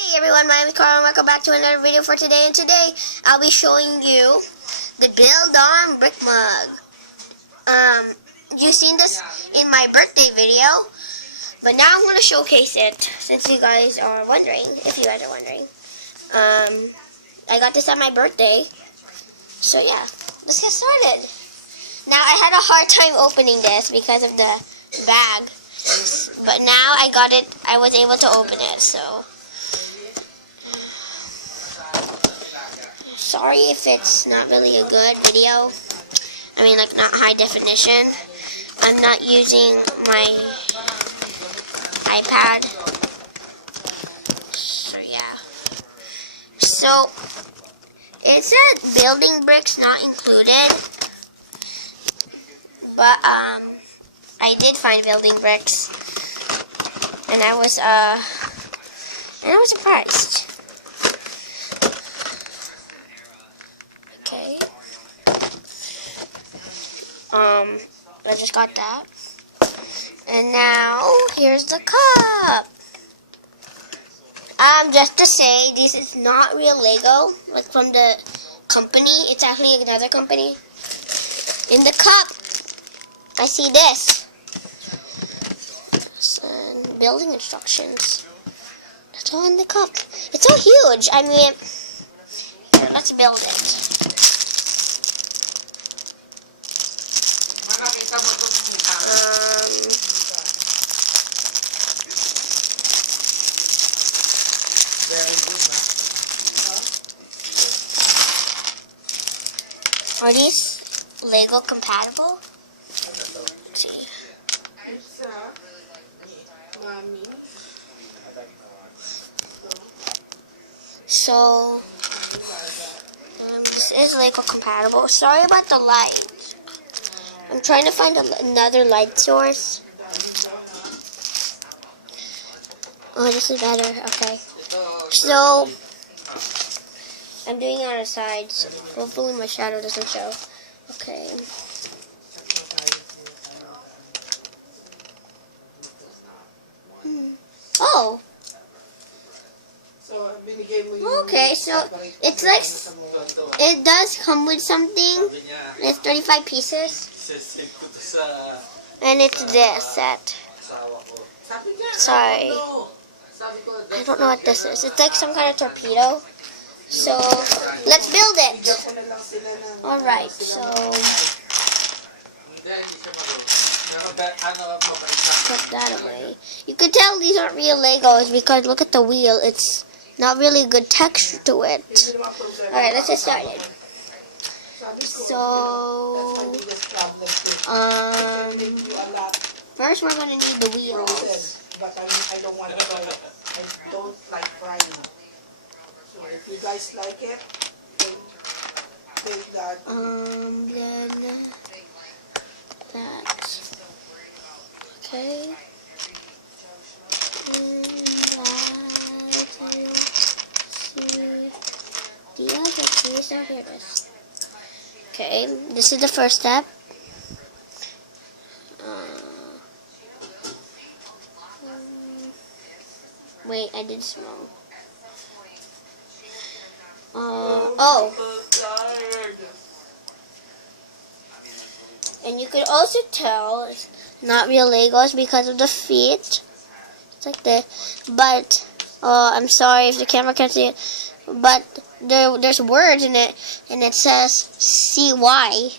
Hey everyone, my name is Carl and welcome back to another video for today. And today I'll be showing you the Build On brick mug. You've seen this in my birthday video, but now I'm going to showcase it since you guys are wondering, if you guys are wondering. I got this on my birthday, so yeah, let's get started. Now I had a hard time opening this because of the bag, but now I was able to open it, so. Sorry if it's not really a good video. I mean, like, not high definition. I'm not using my iPad. So, yeah. So, it said building bricks not included. But, I did find building bricks. And I was surprised. Okay. I just got that. And now, here's the cup. Just to say, this is not real Lego, like from the company. It's actually another company. In the cup, I see this. Building instructions. That's all in the cup. It's so huge. I mean, here, let's build it. Are these Lego compatible? Let's see. So, this is Lego compatible. Sorry about the light. I'm trying to find another light source. Oh, this is better. Okay. So, I'm doing it on the sides. Hopefully my shadow doesn't show. Okay. Oh. Okay, so it's like, it does come with something. It's 35 pieces. And it's this set. Sorry. I don't know what this is. It's like some kind of torpedo. So, let's build it. Alright, so. Put that away. You can tell these aren't real Legos because look at the wheel. It's not really good texture to it. Alright, let's get started. So, first we're going to need the wheels. But I don't want to try it. I don't like frying. So if you guys like it, then take that. Then that. Okay. So here it is. Okay, this is the first step. Wait, I did this wrong. Oh. And you could also tell it's not real Legos because of the feet. It's like this. But, I'm sorry if the camera can't see it. But there's words in it, and it says CY.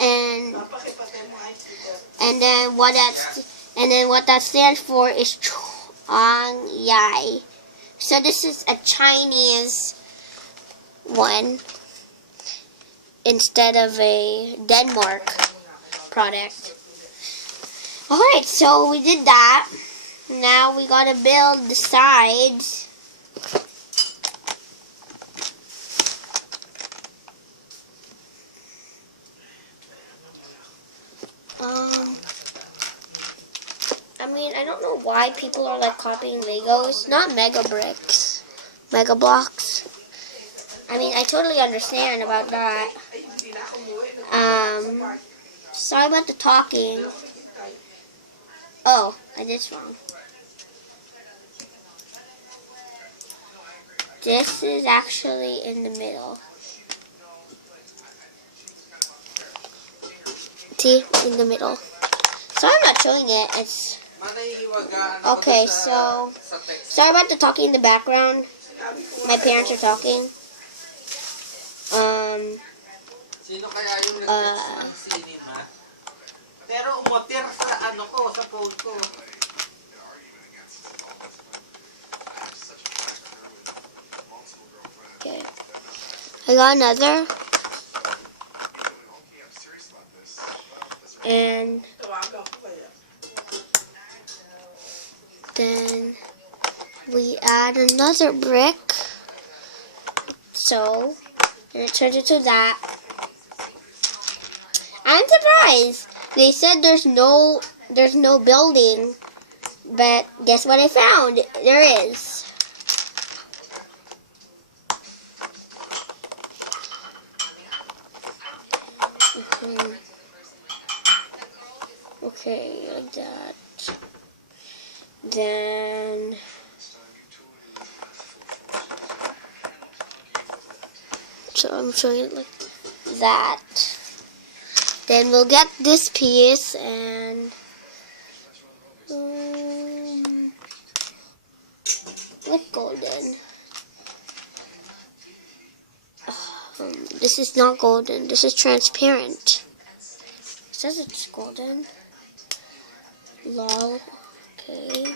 And then what that stands for is Chongyai. So this is a Chinese one instead of a Denmark product. Alright, so we did that. Now we gotta build the sides. I mean, I don't know why people are like copying Legos. Not Mega Bricks. Mega Blocks. I mean, I totally understand about that. Sorry about the talking. Oh, I did this wrong. this is actually in the middle. See, in the middle. So I'm not showing it. It's okay. So sorry about the talking in the background. My parents are talking. Sino kaya yung nag-text ng cinema? Pero umotir sa ano ko, sa phone ko. Okay. I got another. And Tawagan ko kaya. then we add another brick. So, and it turns into that. I'm surprised. They said there's no building, but guess what I found? There is. Okay, like that. Then so I'm showing it like that. Then we'll get this piece and like golden. This is not golden. This is transparent. It says it's golden. Lol. Okay.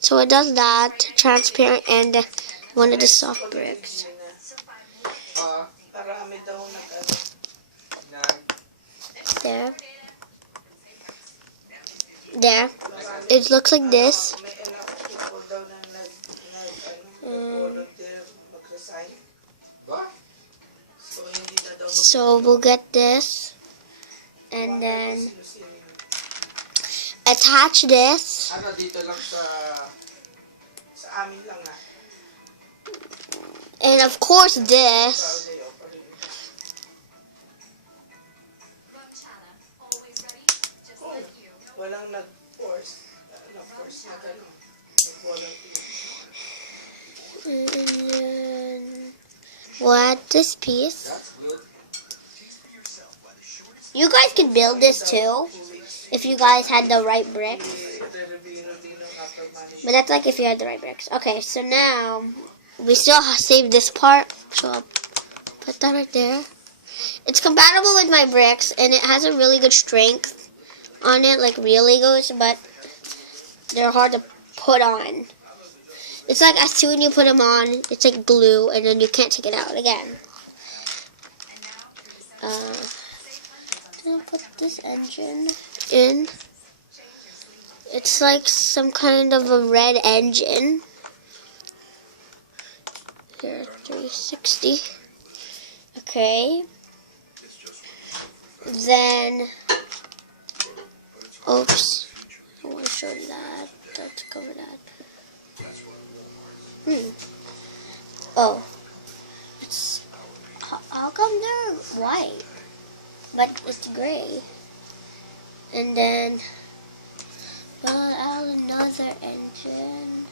So it does that, transparent, and one of the soft bricks. Marami daw There. There. It looks like this. may enough people daw na nag-volunteer mag-resign. Ba? So hindi na daw So we'll get this, and then attach this. Ano, dito lang sa amin lang ah. And of course this. Saudi opening. Walang nag-force. Na-force na gano'n. Nag-volunteer. And then we'll add this piece. That's good. You guys could build this too, if you guys had the right bricks. But that's like if you had the right bricks. Okay, so now we still save this part. So I'll put that right there. It's compatible with my bricks, and it has a really good strength on it, like real Legos, but they're hard to put on. It's like as soon as you put them on, it's like glue, and then you can't take it out again. I'll put this engine in. It's like some kind of a red engine. Here, 360. Okay. Then, oops. I want to show you that. Let's cover that. Oh. It's, how come they're white? But it's gray. And then we'll add another engine.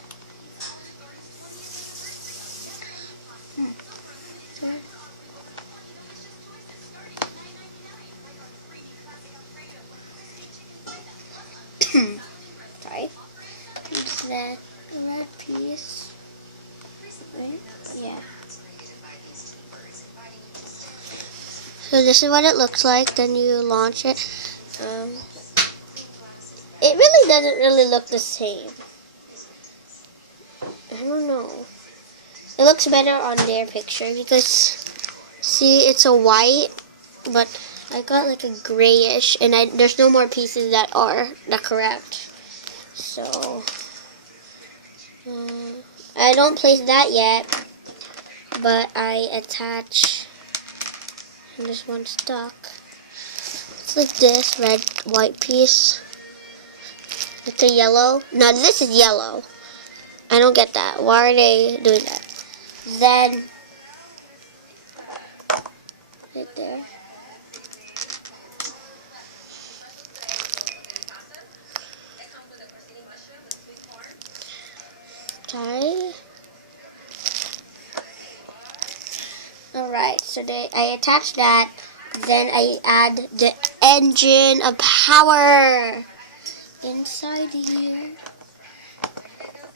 Sorry. Use that red piece. Right? Yeah. So this is what it looks like. Then you launch it. It really doesn't really look the same. I don't know. It looks better on their picture because, see, it's a white, but I got like a grayish, and there's no more pieces that are the correct. So I don't place that yet, but I attach. And there's one stuck. It's like this red, white piece. It's a yellow. Now this is yellow. I don't get that. Why are they doing that? Then, right there. Tie. Alright, so I attach that. Then I add the engine of power inside here.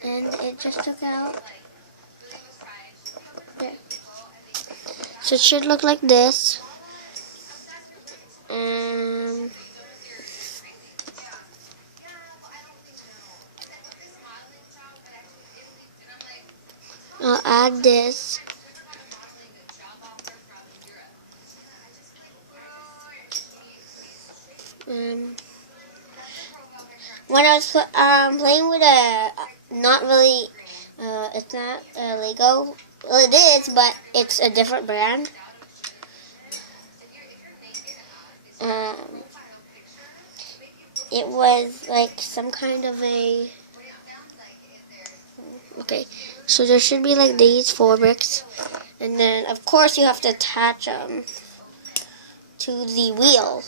And it just took out. There. So it should look like this. I'll add this. When I was playing with not really, it's not Lego. Well, it is, but it's a different brand. It was like some kind of a. Okay, so there should be like these 4 bricks, and then of course you have to attach them to the wheel.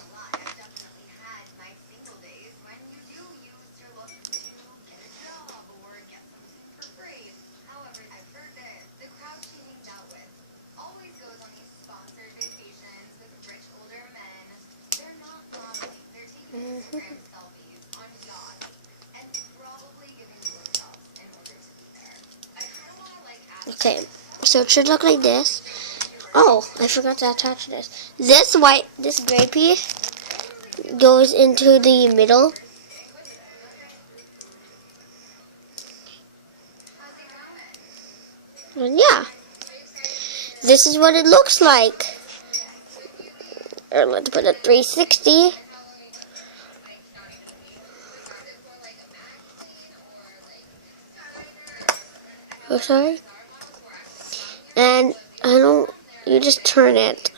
Okay, so it should look like this. Oh, I forgot to attach this. This gray piece goes into the middle. And yeah, this is what it looks like. Or let's put a 360. Oh, sorry. And you just turn it.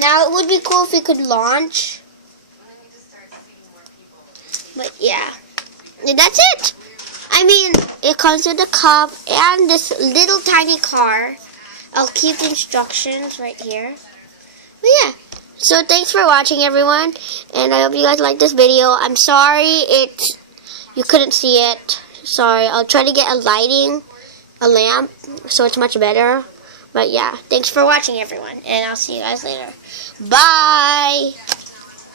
Now it would be cool if we could launch. But yeah, and that's it. I mean, it comes with a cup and this little tiny car. I'll keep the instructions right here. But yeah, so thanks for watching, everyone. And I hope you guys liked this video. I'm sorry you couldn't see it. Sorry, I'll try to get a lamp, so it's much better. But yeah, thanks for watching, everyone, and I'll see you guys later. Bye!